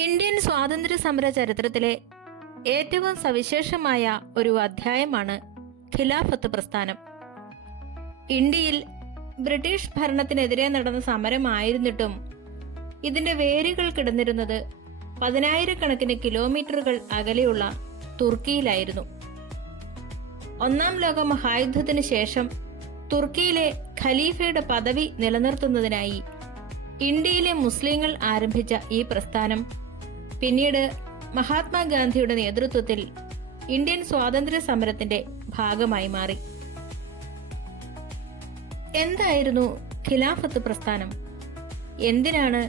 Indian സ്വാതന്ത്ര്യ സമര ചരിത്രത്തിലെ ഏറ്റവും സവിശേഷമായ ഒരു അധ്യായമാണ് ഖിലാഫത്ത് പ്രസ്ഥാനം. ഇന്ത്യയിൽ ബ്രിട്ടീഷ് ഭരണത്തിനെതിരെ നടന്ന സമരമായിരുന്നിട്ടും ഇതിന്റെ വേരുകൾ കിടന്നിരുന്നത് പതിനായിരക്കണക്കിന് കിലോമീറ്ററുകൾ അകലെയുള്ള തുർക്കിയിലായിരുന്നു. ഒന്നാം ലോക മഹായുദ്ധത്തിന് ശേഷം തുർക്കിയിലെ ഖലീഫയുടെ പദവി നിലനിർത്തുന്നതിനായി ഇന്ത്യയിലെ മുസ്ലിങ്ങൾ ആരംഭിച്ച ഈ പ്രസ്ഥാനം പിന്നീട് മഹാത്മാഗാന്ധിയുടെ നേതൃത്വത്തിൽ ഇന്ത്യൻ സ്വാതന്ത്ര്യ സമരത്തിന്റെ ഭാഗമായി മാറി. എന്തായിരുന്നു ഖിലാഫത്ത് പ്രസ്ഥാനം? എന്തിനാണ്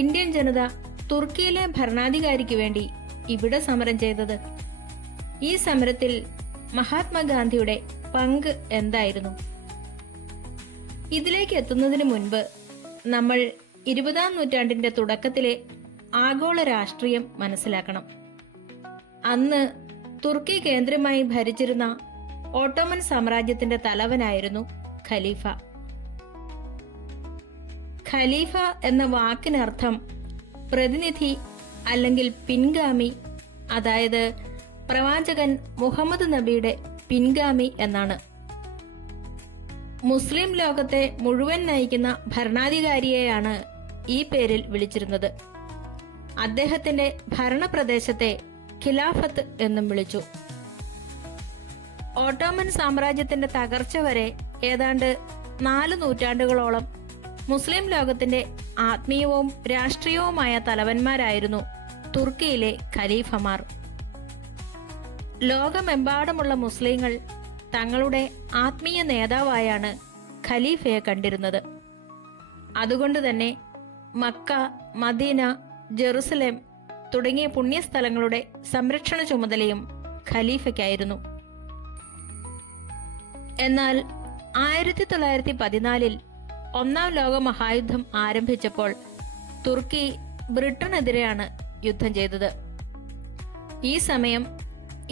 ഇന്ത്യൻ ജനത തുർക്കിയിലെ ഭരണാധികാരിക്ക് വേണ്ടി ഇവിടെ സമരം ചെയ്തത്? ഈ സമരത്തിൽ മഹാത്മാഗാന്ധിയുടെ പങ്ക് എന്തായിരുന്നു? ഇതിലേക്ക് എത്തുന്നതിന് മുൻപ് നമ്മൾ 20-ാം നൂറ്റാണ്ടിന്റെ തുടക്കത്തിലെ ആഗോള രാഷ്ട്രീയം മനസ്സിലാക്കണം. അന്ന് തുർക്കി കേന്ദ്രമായി ഭരിച്ചിരുന്ന ഓട്ടോമൻ സാമ്രാജ്യത്തിന്റെ തലവനായിരുന്നു ഖലീഫ. ഖലീഫ എന്ന വാക്കിനർത്ഥം പ്രതിനിധി അല്ലെങ്കിൽ പിൻഗാമി, അതായത് പ്രവാചകൻ മുഹമ്മദ് നബിയുടെ പിൻഗാമി എന്നാണ്. മുസ്ലിം ലോകത്തെ മുഴുവൻ നയിക്കുന്ന ഭരണാധികാരിയെയാണ് ഈ പേരിൽ വിളിച്ചിരുന്നത്. അദ്ദേഹത്തിന്റെ ഭരണപ്രദേശത്തെ ഖിലാഫത്ത് എന്നും വിളിച്ചു. ഓട്ടോമൻ സാമ്രാജ്യത്തിന്റെ തകർച്ച വരെ ഏതാണ്ട് 4 നൂറ്റാണ്ടുകളോളം മുസ്ലിം ലോകത്തിന്റെ ആത്മീയവും രാഷ്ട്രീയവുമായ തലവന്മാരായിരുന്നു തുർക്കിയിലെ ഖലീഫമാർ. ലോകമെമ്പാടുമുള്ള മുസ്ലിങ്ങൾ തങ്ങളുടെ ആത്മീയ നേതാവായാണ് ഖലീഫയെ കണ്ടിരുന്നത്. അതുകൊണ്ട് തന്നെ മക്ക, മദീന, ജെറുസലേം തുടങ്ങിയ പുണ്യസ്ഥലങ്ങളുടെ സംരക്ഷണ ചുമതലയും ഖലീഫയ്ക്കായിരുന്നു. എന്നാൽ 1914 ഒന്നാം ലോക മഹായുദ്ധം ആരംഭിച്ചപ്പോൾ തുർക്കി ബ്രിട്ടനെതിരെയാണ് യുദ്ധം ചെയ്തത്. ഈ സമയം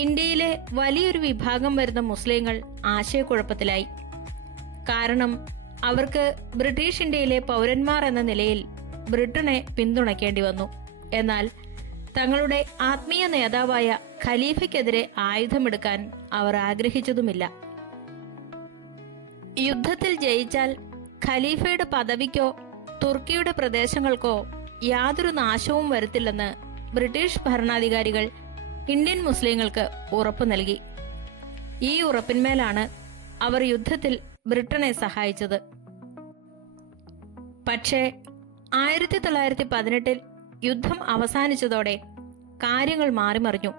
ഇന്ത്യയിലെ വലിയൊരു വിഭാഗം വരുന്ന മുസ്ലിങ്ങൾ ആശയക്കുഴപ്പത്തിലായി. കാരണം അവർക്ക് ബ്രിട്ടീഷ് ഇന്ത്യയിലെ പൗരന്മാർ എന്ന നിലയിൽ ബ്രിട്ടനെ പിന്തുണയ്ക്കേണ്ടി വന്നു. എന്നാൽ തങ്ങളുടെ ആത്മീയ നേതാവായ ഖലീഫയ്ക്കെതിരെ ആയുധമെടുക്കാൻ അവർ ആഗ്രഹിച്ചതുമില്ല. യുദ്ധത്തിൽ ജയിച്ചാൽ ഖലീഫയുടെ പദവിക്കോ തുർക്കിയുടെ പ്രദേശങ്ങൾക്കോ യാതൊരു നാശവും വരുത്തില്ലെന്ന് ബ്രിട്ടീഷ് ഭരണാധികാരികൾ ഇന്ത്യൻ മുസ്ലിങ്ങൾക്ക് ഉറപ്പു നൽകി. ഈ ഉറപ്പിന്മേലാണ് അവർ യുദ്ധത്തിൽ ബ്രിട്ടനെ സഹായിച്ചത്. പക്ഷേ 1918 യുദ്ധം അവസാനിച്ചതോടെ കാര്യങ്ങൾ മാറിമറിഞ്ഞു.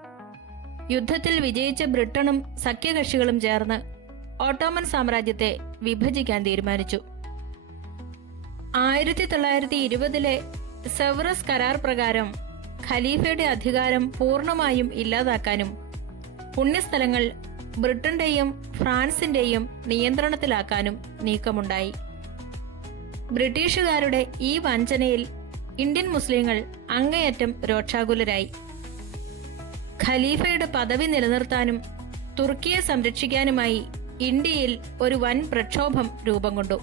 യുദ്ധത്തിൽ വിജയിച്ച ബ്രിട്ടനും സഖ്യകക്ഷികളും ചേർന്ന് ഓട്ടോമൻ സാമ്രാജ്യത്തെ വിഭജിക്കാൻ തീരുമാനിച്ചു. 1920 സെവറസ് കരാർ പ്രകാരം ഖലീഫയുടെ അധികാരം പൂർണ്ണമായും ഇല്ലാതാക്കാനും പുണ്യസ്ഥലങ്ങൾ ബ്രിട്ടന്റെയും ഫ്രാൻസിന്റെയും നിയന്ത്രണത്തിലാക്കാനും നീക്കമുണ്ടായി. ബ്രിട്ടീഷുകാരുടെ ഈ വഞ്ചനയിൽ ഇന്ത്യൻ മുസ്ലിങ്ങൾ അങ്ങേയറ്റം രോഷാകുലരായി. ഖലീഫയുടെ പദവി നിലനിർത്താനും തുർക്കിയെ സംരക്ഷിക്കാനുമായി ഇന്ത്യയിൽ ഒരു വൻ പ്രക്ഷോഭം രൂപം കൊണ്ടു.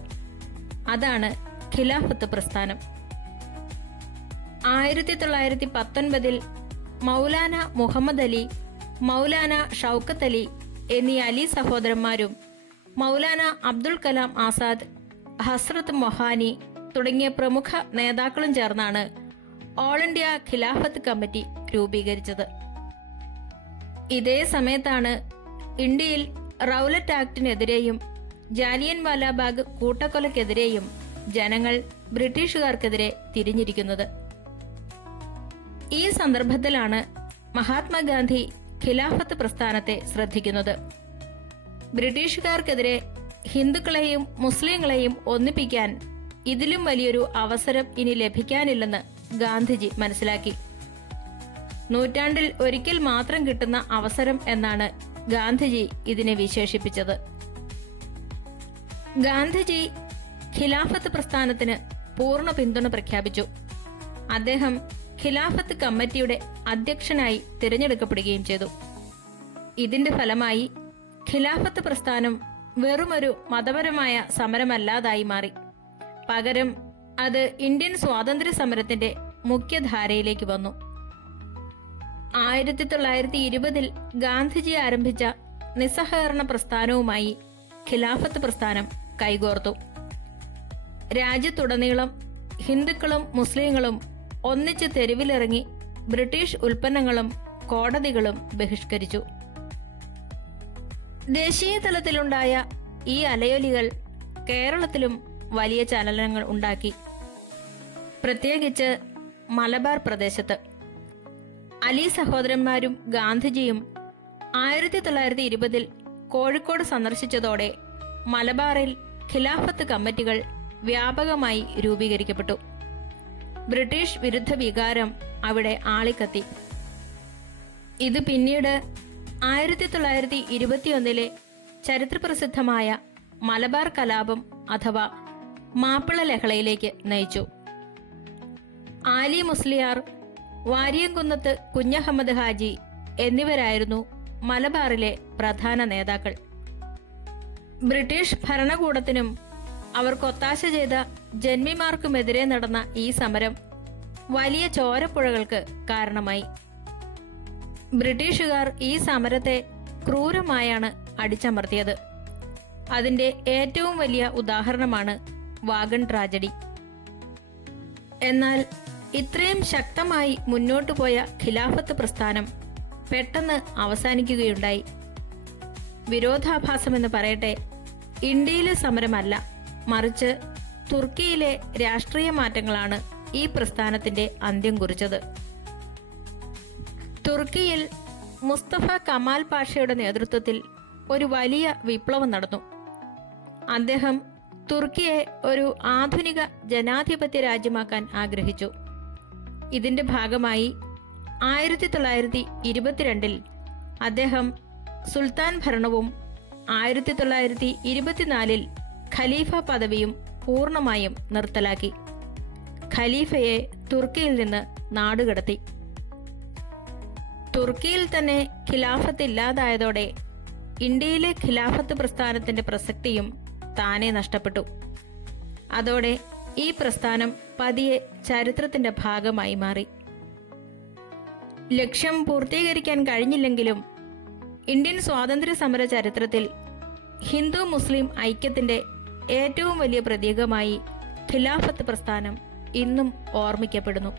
അതാണ് ഖിലാഫത്ത് പ്രസ്ഥാനം. 1919 മൗലാന മുഹമ്മദ് അലി, മൗലാന ഷൗക്കത്ത് അലി എന്നീ അലി സഹോദരന്മാരും മൗലാന അബ്ദുൽ കലാം ആസാദ്, ഹസ്രത്ത് മൊഹാനി തുടങ്ങിയ പ്രമുഖ നേതാക്കളും ചേർന്നാണ് ഓൾ ഇന്ത്യ ഖിലാഫത്ത് കമ്മിറ്റി രൂപീകരിച്ചത്. ഇതേ സമയത്താണ് ഇന്ത്യയിൽ റൗലറ്റ് ആക്ടിനെതിരെയും ജാലിയൻ വാലാബാഗ് കൂട്ടക്കൊലക്കെതിരെയും ജനങ്ങൾ ബ്രിട്ടീഷുകാർക്കെതിരെ തിരിഞ്ഞിരിക്കുന്നത്. ഈ സന്ദർഭത്തിലാണ് മഹാത്മാഗാന്ധി ഖിലാഫത്ത് പ്രസ്ഥാനത്തെ ശ്രദ്ധിക്കുന്നത്. ബ്രിട്ടീഷുകാർക്കെതിരെ ഹിന്ദുക്കളെയും മുസ്ലിങ്ങളെയും ഒന്നിപ്പിക്കാൻ ഇതിലും വലിയൊരു അവസരം ഇനി ലഭിക്കാനില്ലെന്ന് ഗാന്ധിജി മനസ്സിലാക്കി. നൂറ്റാണ്ടിൽ ഒരിക്കൽ മാത്രം കിട്ടുന്ന അവസരം എന്നാണ് ഗാന്ധിജി ഇതിനെ വിശേഷിപ്പിച്ചത്. ഗാന്ധിജി ഖിലാഫത്ത് പ്രസ്ഥാനത്തിന് പൂർണ്ണ പിന്തുണ പ്രഖ്യാപിച്ചു. അദ്ദേഹം ഖിലാഫത്ത് കമ്മിറ്റിയുടെ അധ്യക്ഷനായി തിരഞ്ഞെടുക്കപ്പെടുകയും ചെയ്തു. ഇതിന്റെ ഫലമായി ഖിലാഫത്ത് പ്രസ്ഥാനം വെറുമൊരു മതപരമായ സമരമല്ലാതായി മാറി. പകരം അത് ഇന്ത്യൻ സ്വാതന്ത്ര്യ സമരത്തിന്റെ മുഖ്യധാരയിലേക്ക് വന്നു. 1920 ഗാന്ധിജി ആരംഭിച്ച നിസ്സഹകരണ പ്രസ്ഥാനവുമായി ഖിലാഫത്ത് പ്രസ്ഥാനം കൈകോർത്തു. രാജ്യത്തുടനീളം ഹിന്ദുക്കളും മുസ്ലിങ്ങളും ഒന്നിച്ച് തെരുവിലിറങ്ങി ബ്രിട്ടീഷ് ഉൽപ്പന്നങ്ങളും കോടതികളും ബഹിഷ്കരിച്ചു. ദേശീയ തലത്തിലുണ്ടായ ഈ അലയൊലികൾ കേരളത്തിലും വലിയ ചലനങ്ങൾ ഉണ്ടാക്കി. പ്രത്യേകിച്ച് മലബാർ പ്രദേശത്ത്. അലി സഹോദരന്മാരും ഗാന്ധിജിയും 1920 കോഴിക്കോട് സന്ദർശിച്ചതോടെ മലബാറിൽ ഖിലാഫത്ത് കമ്മിറ്റികൾ വ്യാപകമായി രൂപീകരിക്കപ്പെട്ടു. ബ്രിട്ടീഷ് വിരുദ്ധ വികാരം അവിടെ ആളിക്കത്തി. ഇത് പിന്നീട് 1921 ചരിത്രപ്രസിദ്ധമായ മലബാർ കലാപം അഥവാ മാപ്പിള ലഹളയിലേക്ക് നയിച്ചു. ആലി മുസ്ലിയാർ, വാരിയംകുന്നത്ത് കുഞ്ഞഹമ്മദ് ഹാജി എന്നിവരായിരുന്നു മലബാറിലെ പ്രധാന നേതാക്കൾ. ബ്രിട്ടീഷ് ഭരണകൂടത്തിനും അവർക്കൊത്താശ ചെയ്ത ജന്മിമാർക്കുമെതിരെ നടന്ന ഈ സമരം വലിയ ചോരപ്പുഴകൾക്ക് കാരണമായി. ബ്രിട്ടീഷുകാർ ഈ സമരത്തെ ക്രൂരമായാണ് അടിച്ചമർത്തിയത്. അതിന്റെ ഏറ്റവും വലിയ ഉദാഹരണമാണ് വാഗൺ ട്രാജഡി. എന്നാൽ ഇത്രയും ശക്തമായി മുന്നോട്ടു പോയ ഖിലാഫത്ത് പ്രസ്ഥാനം പെട്ടെന്ന് അവസാനിക്കുകയുണ്ടായി. വിരോധാഭാസമെന്ന് പറയട്ടെ, ഇന്ത്യയിലെ സമരമല്ല, മറിച്ച് തുർക്കിയിലെ രാഷ്ട്രീയ മാറ്റങ്ങളാണ് ഈ പ്രസ്ഥാനത്തിന്റെ അന്ത്യം കുറിച്ചത്. തുർക്കിയിൽ മുസ്തഫ കമാൽ പാഷയുടെ നേതൃത്വത്തിൽ ഒരു വലിയ വിപ്ലവം നടന്നു. അദ്ദേഹം തുർക്കിയെ ഒരു ആധുനിക ജനാധിപത്യ രാജ്യമാക്കാൻ ആഗ്രഹിച്ചു. ഇതിന്റെ ഭാഗമായി 1922 അദ്ദേഹം സുൽത്താൻ ഭരണവും 1924 ഖലീഫ പദവിയും പൂർണ്ണമായും നിർത്തലാക്കി. ഖലീഫയെ തുർക്കിയിൽ നിന്ന് നാടുകടത്തി. തുർക്കിയിൽ തന്നെ ഖിലാഫത്ത് ഇല്ലാതായതോടെ ഇന്ത്യയിലെ ഖിലാഫത്ത് പ്രസ്ഥാനത്തിന്റെ പ്രസക്തിയും താനെ നഷ്ടപ്പെട്ടു. അതോടെ ഈ പ്രസ്ഥാനം പതിയെ ചരിത്രത്തിന്റെ ഭാഗമായി മാറി. ലക്ഷ്യം പൂർത്തീകരിക്കാൻ കഴിഞ്ഞില്ലെങ്കിലും ഇന്ത്യൻ സ്വാതന്ത്ര്യ സമര ചരിത്രത്തിൽ ഹിന്ദു മുസ്ലിം ഐക്യത്തിന്റെ ഏറ്റവും വലിയ പ്രതീകമായി ഖിലാഫത്ത് പ്രസ്ഥാനം ഇന്നും ഓർമ്മിക്കപ്പെടുന്നു.